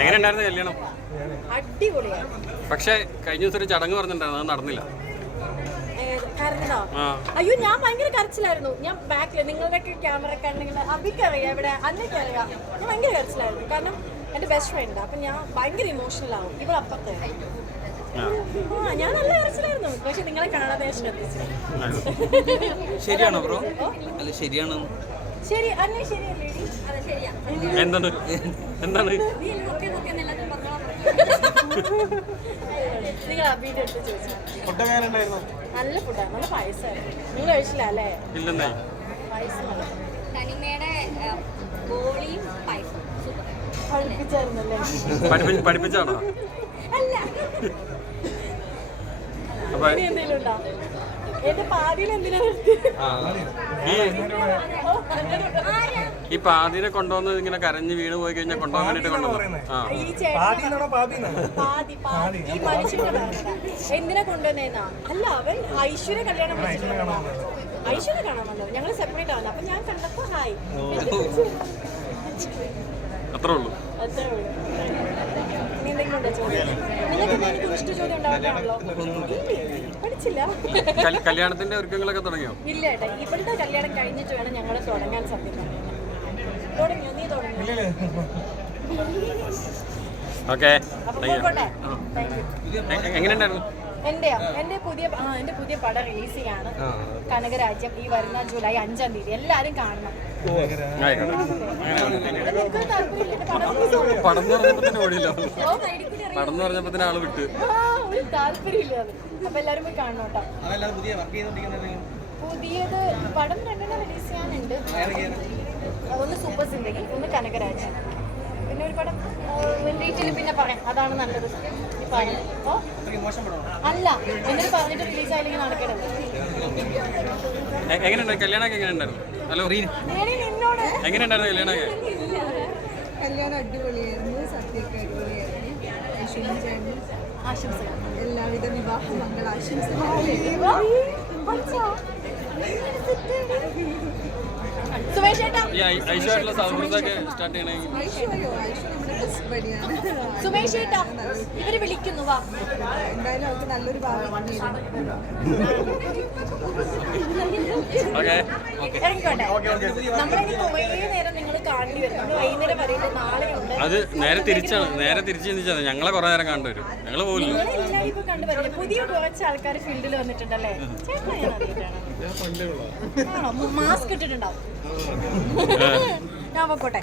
എങ്ങനെയുണ്ടായിരുന്നു കല്യാണം? അടിപൊളിയാണ്. പക്ഷെ കഴിഞ്ഞ ദിവസം ഒരു ചടങ്ങ് പറഞ്ഞിട്ടുണ്ടായിരുന്നു, അത് നടന്നില്ല. അയ്യോ, ഞാൻ ഭയങ്കര കരച്ചിലായിരുന്നു. ഞാൻ ബാക്കിൽ നിങ്ങളുടെയൊക്കെ ക്യാമറ കണ്ടെങ്കിൽ അഭിക്കറിയാം, ഇവിടെ അന്നേക്കറിയാം. ഞാൻ ഭയങ്കര കരച്ചിലായിരുന്നു. കാരണം എൻ്റെ ബെസ്റ്റ് ഫ്രണ്ട്. അപ്പം ഞാൻ ഭയങ്കര ഇമോഷണൽ ആവും. ഇവിടെ അപ്പത്തെ ഞാൻ നല്ല കരച്ചിലായിരുന്നു. പക്ഷെ നിങ്ങളെ കാണാതെ ശ്രദ്ധിച്ചു. ശരിയാണോ ബ്രോ? അല്ല ശരിയാണോ? ശരി അല്ലേ? ശരിയല്ലേ? എന്താണ് എന്താണ് നിങ്ങൾ അബീന്റെ അടുത്ത് ചോദിച്ചു. നല്ല ഫുഡാണ്, നല്ല പായസമായിരുന്നു. നിങ്ങൾ കഴിച്ചില്ല അല്ലേ? ഇല്ലെന്നേ. പായസം പഠിപ്പിച്ചാണോ? അല്ല, എന്തെങ്കിലും ഉണ്ടോ? എന്റെ പാതിയിൽ എന്തിനാ ഈ പാതിനെ കൊണ്ടുവന്ന് ഇങ്ങനെ കരഞ്ഞ് വീണ് പോയി കഴിഞ്ഞാൽ കൊണ്ടുപോകാൻ വേണ്ടിട്ട് കൊണ്ടുവന്നു. എന്തിനാ കൊണ്ടുവന്നേന്നാ? അല്ല, അവൻ ഐശ്വര്യ കല്യാണം വിളിച്ചിട്ടുണ്ടോ? ഐശ്വര്യ കാണാൻ വന്നത്. ഞങ്ങൾ സെപ്പറേറ്റ് ആവുന്നത്. അപ്പൊ ഞാൻ കണ്ടപ്പോ ഹായ്, അത്രേ ഉള്ളൂ. അത്രേ ഉള്ളൂ. നിങ്ങൾക്ക് എനിക്ക് ഇഷ്ട ചോദ്യം ഉണ്ടാവുകയാണല്ലോ. പഠിച്ചില്ല. കല്യാണത്തിന്റെ ഒരുക്കങ്ങളൊക്കെ തുടങ്ങിയോ? ഇല്ല ഏട്ടാ, ഇവളുടെ കല്യാണം കഴിഞ്ഞിട്ട് വേണം ഞങ്ങൾ തുടങ്ങാൻ സാധിക്കും. തുടങ്ങിയോ? നീ തുടങ്ങിയോ? ഓക്കെ. എങ്ങനെയുണ്ടായിരുന്നു? എന്റെ പുതിയ പടം റിലീസിംഗ് ആണ്. കനകരാജ്യം ഈ വരുന്ന ജൂലൈ 5-ാം തീയതി. എല്ലാരും കാണണം. പടന്ന് പറഞ്ഞപ്പോ ആള് വിട്ട് താല്പര്യമില്ല. അപ്പൊ എല്ലാരും പോയി കാണണം കേട്ടോ. പുതിയത് പടം 2 റിലീസ് ചെയ്യാനുണ്ട്. ഒന്ന് സൂപ്പർ സിന്ദഗി, ഒന്ന് കനകരാജ്യം. പിന്നെ ഒരു പടം ഡീറ്റെയിൽ പിന്നെ പറയാം. അതാണ് നല്ലത്. അല്ല, എന്നിട്ട് പറഞ്ഞിട്ട് റിലീസ് ആയില്ലെങ്കിൽ നടക്കരുത്. എങ്ങനെയുണ്ട് കല്യാണമൊക്കെ? എങ്ങനെയുണ്ടായിരുന്നു? ഹലോ, നിന്നോട് എങ്ങനെയുണ്ടായിരുന്നു കല്യാണമൊക്കെ? കല്യാണം അടിപൊളിയായിരുന്നു. സദ്യയൊക്കെ അടിപൊളിയായിരുന്നു. ആശംസകൾ. എല്ലാവിധ വിവാഹ മംഗളാശംസകൾ. സുമേഷ് ഏട്ടാ, ഐശ്വര്യമായിട്ടുള്ള സൗഹൃദമൊക്കെ സ്റ്റാർട്ട് ചെയ്യണമെങ്കിൽ സുമേഷ് ഏട്ടാ ഇവര് വിളിക്കുന്നു. വാ, എന്തായാലും അവർക്ക് നല്ലൊരു ഭാവി. ഇറങ്ങിക്കോട്ടെ. നമ്മളിനി കുറേ നേരം നിങ്ങൾ കാണേണ്ടി വരും. നമ്മൾ വൈകുന്നേരം വരെയുണ്ട്. നാളെ ഉണ്ട്. അത് നേരെ തിരിച്ചാണ്. നേരെ തിരിച്ച് ചിന്തിച്ചാൽ ഞങ്ങളെ കുറെ നേരം കണ്ടുവരും. ഞങ്ങൾ പോകില്ല. എല്ലാവരും ഇപ്പൊ കണ്ടുവരില്ല. പുതിയ കുറച്ച് ആൾക്കാർ ഫീൽഡിൽ വന്നിട്ടുണ്ടല്ലേ? മാസ്ക് ഇട്ടിട്ടുണ്ടാവും. ഞാൻ പോട്ടെ.